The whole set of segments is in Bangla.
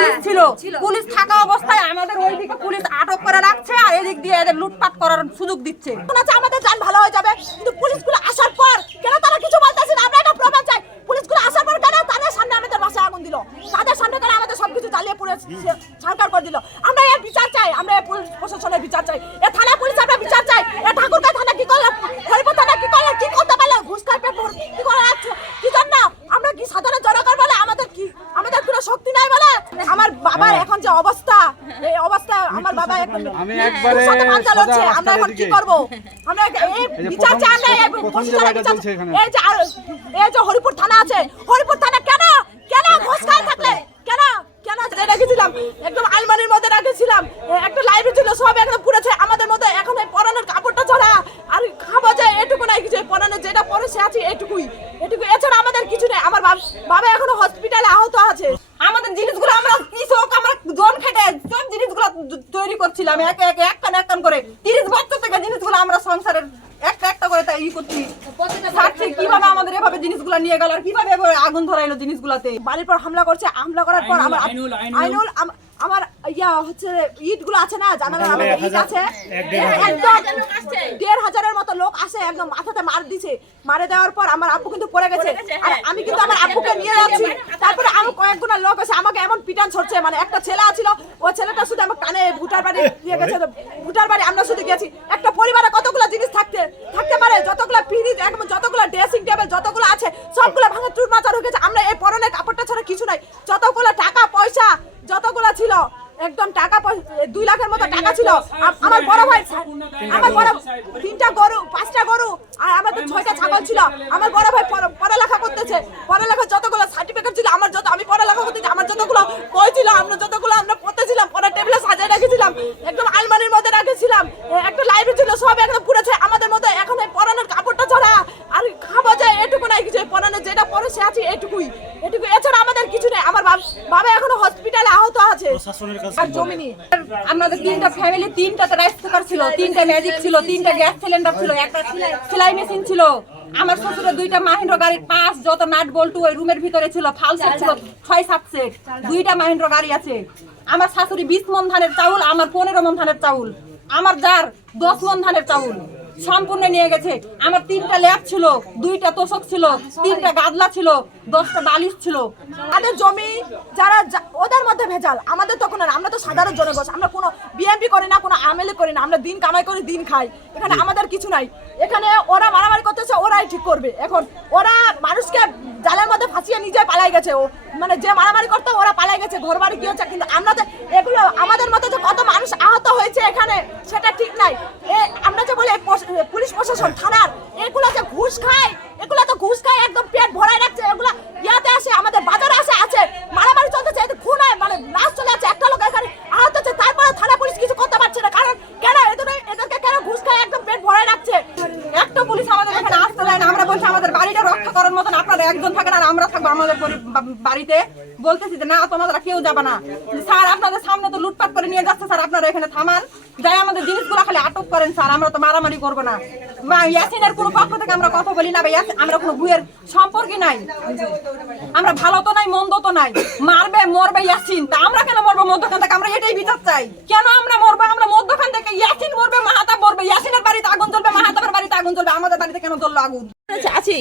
পুলিশ ছিল। পুলিশ থাকা অবস্থায় আমাদের ওইদিকে পুলিশ আটক করে রাখছে আর এদিক দিয়ে এদের লুটপাট করার সুযোগ দিচ্ছে। আমাদের যান ভালো হয়ে যাবে কিন্তু পুলিশগুলো যে অবস্থা। এই অবস্থা আমার বাবা এখন আমি একবারে সাথে পাঞ্জা আমরা এখন কি করব? আমরা এই বিচার চাই এই যে। এই যে হরিপুর থানা আছে হরিপুর থানা কেন? কেন ঘুষ খাই থাকলে? কেন? কেন রেখেছিলাম? একদম আলমারির মধ্যে রেখেছিলাম। একটা লাইব্রেরি ছিল সব একদম পুড়েছে আমাদের মধ্যে এখন এই পরানোর কাপড়টা ছাড়া আর খাব যে এটুকু নাই কিছু এই পরানোর যেটা পরে সে আছে এটুকুই এটুকু এছাড়া আমাদের কিছু নেই আমার বাব- বাবা এখনও হসপিটালে আহত আছে আমাদের জিনিসগুলো আমরা কৃষক আমরা জন খেটে সব জিনিসগুলো ত- তৈরি করছিলাম এক এক এক কান এক কান করে তিরিশ বছর থেকে জিনিসগুলো আমরা সংসারের একটা একটা করে তাই ই করছি। কীভাবে আমাদের এভাবে জিনিসগুলো নিয়ে গেল আর কীভাবে আগুন ধরাইলো জিনিসগুলোতে? বাড়ির পর হামলা করছে হামলা করার পর আমার আইনুল, আইনুল। আইনুল আম- আমার ইয়া হচ্ছে ইটগুলো আছে না জানালা আমাদের ইট আছে। দেড় একদম দেড় হাজারের মতো একদম মাথাতে মার দিছে। মারে দেওয়ার পর আমার আব্বু কিন্তু পড়ে গেছে। আর আমি কিন্তু আমার আব্বুকে নিয়ে যাচ্ছি। তারপরে আমি কয়েকগুলো লোক আছে আমাকে এমন পিটান ছড়ছে। মানে একটা ছেলে ছিল ও ছেলেটা শুধু আমার কানে ভুটার বাড়ি দিয়ে গেছে। ভুটার বাড়ি আমরা শুধু গেছি। একটা পরিবারে কতগুলো জিনিস থাকতে থাকতে পারে? যতগুলো ফ্রিজ একদম যতগুলো ড্রেসিং টেবিল যতগুলো আছে সবগুলো ভাঙে চুরমাচার হয়ে গেছে। আমরা এই পরনের কাপড়টা ছাড়া কিছু নাই। যতগুলো টাকা পয়সা যতগুলো ছিল একদম টাকা পয়সা দুই লাখের মতো টাকা ছিল। আমার বড় ভাই আমার বড় তিনটা গরু পাঁচটা গরু আর আমাদের ছয়টা ছাগল ছিল। আমার বড় ভাই পড়া- পড়ালেখা করতেছে। পড়ালেখা যতগুলো সার্টিফিকেট ছিল আমার যত আমি পড়ালেখা করতেছি আমার যতগুলো বই ছিল আমরা যতগুলো আমরা পড়তেছিলাম পড়ার টেবিলে সাজিয়ে রেখেছিলাম একদম আলমারির মধ্যে রেখেছিলাম একটা লাইব্রেরি ছিল সব একদম পুড়েছে আমাদের মধ্যে এখন পড়ানোর কাপড়টা ছাড়া আর খাওয়া যায় এটুকু নাই কিছু পড়ানোর যেটা পরে সে আছে এটুকুই এটুকু এছাড়া আমাদের কিছু নেই আমার বাব- বাবা এখনও হসপিটালে আহত আছে আর জমি নেই আমাদের তিনটা ফ্যামিলি তিনটাতে রাইস কুকার ছিল তিনটা ম্যাজিক ছিল তিনটা গ্যাস সিলিন্ডার ছিল একটা সেলাই মেশিন ছিল। আমার শ্বশুরের দুইটা মাহিন্দ্র গাড়ির পাঁচ যত নাট বল্টু ওই রুমের ভিতরে ছিল ফাল সেট ছিল ছয় সাত সেট দুইটা মাহিন্দ্র গাড়ি আছে। আমার শাশুড়ি বিশ মন ধানের চাউল আমার পনেরো মন ধানের চাউল আমার যার দশ মন ধানের চাউল। সম্পূর্ণ নিয়ে গেছে। আমার তিনটা ল্যাব ছিল, দুইটা তোষক ছিল, তিনটা গাদলা ছিল, দশটা বালিশ ছিল। আমাদের জমি যারা ওদের মধ্যে ভেজাল। আমাদের তো কোনো আমরা তো সাধারণ জনগোষ আমরা কোনো বিএমপি করি না, কোনো আমেলে করি না। আমরা দিন কামাই করি, দিন খাই। এখানে আমাদের কিছু নাই। এখানে ওরা মারামারি করতেছে ওরাই ঠিক করবে। এখন ওরা মানুষকে জালের মধ্যে ফাঁসিয়ে নিজে পালাই গেছে ও। মানে যে মারামারি করতো, ওরা পালাই গেছে ঘর বাড়ি কি হচ্ছে? কিন্তু আমরা তো এগুলো, আমাদের মতো যে কত মানুষ আহত হয়েছে এখানে, সেটা ঠিক নাই। এ, আমরা যে বলি পুলিশ প্রশাসন, থানার, এগুলো যে ঘুষ খায়, এগুলো তো ঘুষ খায়, একদম পেট ভরাই রাখছে এগুলো ইয়াতে আসে আমাদের বাজারে আসে আছে মারামারি চলতেছে এতে খুন হয় মানে লাশ চলে যাচ্ছে একটা লোক এখানে আহত হচ্ছে তারপরে থানা পুলিশ কিছু করতে পারছে না কারণ কেন এদের এদেরকে কেন ঘুষ খায় একদম পেট ভরাই রাখছে একটা পুলিশ আমাদের এখানে আসতে দেয় না আমরা বলছি আমাদের বাড়িটা রক্ষা আপনারা একজন থাকেন আর আমরা থাকব আমাদের বাড়িতে। বলতেছি যে, না, তোমাদের কেউ যাবে না। স্যার, আপনাদের সামনে তো লুটপাট করে নিয়ে যাচ্ছে, স্যার, আপনারা এখানে থামান। যাই, আমাদের জিনিসগুলো খালি আটক করেন, স্যার, আমরা তো মারামারি করব না। ইয়াসিনের কোনো পক্ষ থেকে আমরা কথা বলি না বা আমরা কোনো ভুয়ের সম্পর্কই নাই। আমরা ভালো তো নাই, মন্দ তো নাই। মারবে, মরবে ইয়াসিন। তা আমরা কেন মরবো মধ্যখান থেকে? আমরা এটাই বিচার চাই। কেন আমরা মরবো? আমরা মধ্যখান থেকে ইয়াসিন মরবে মাহাতাব মরবে ইয়াসিনের বাড়িতে আগুন জ্বলবে মাহাতাবের বাড়িতে আগুন জ্বলবে আমাদের বাড়িতে কেন জ্বললো আগুন? বসে আছি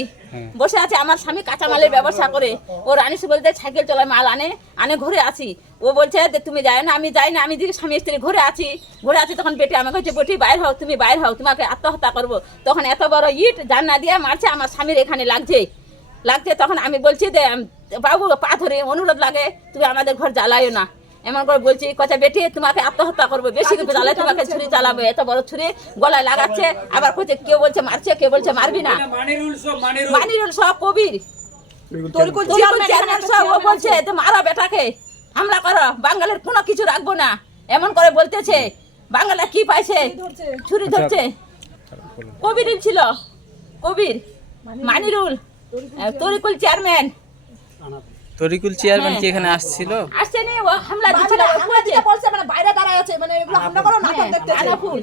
বসে আছে আমার স্বামী কাঁচামালের ব্যবসা করে। ও রানিস বলতে সাইকেল চলায় মাল আনে আনে ঘরে আছি। ও বলছে যে তুমি যাই না আমি যাই না আমি দিকে স্বামী স্ত্রী ঘরে আছি। ঘরে আছি তখন বেটি আমাকে হচ্ছে বেটি বাইর হও তুমি বাইর হও তোমাকে আত্মহত্যা করব। তখন এত বড় ইট জান্না দিয়ে মারছে আমার স্বামীর এখানে লাগছে। লাগছে তখন আমি বলছি যে বাবু পা ধরে অনুরোধ লাগে তুমি আমাদের ঘর জ্বালাইও না। এমন করে বলছি কথা বেটি তোমাকে আত্মহত্যা করব। বেশি জ্বালাই তোমাকে ছুরি চালাবো। এত বড় ছুরি গলায় লাগাচ্ছে আবার কইছে কেউ বলছে মারছে কেউ বলছে মারবি না। মানিরুল সব মানিরুল মানিরুল সব কবির। তরিকুল চেয়ারম্যান চেয়ারম্যান সব ও বলছে তো মারো বেটাকে হামলা করো বাঙালির কোনো কিছু রাখব না। এমন করে বলতেছে বাঙালা কি পাইছে? ছুরি ধরছে। কবির ছিল কবির মানিরুল তরিকুল চেয়ারম্যান। তরিকুল চেয়ারম্যান কি এখানে আসছিল? আসছে নি ও হামলা দিছিল। বলছে মানে বাইরে দাঁড়ায় আছে মানে এগুলো হামলা করো নাটক দেখতেছে। আনাফুল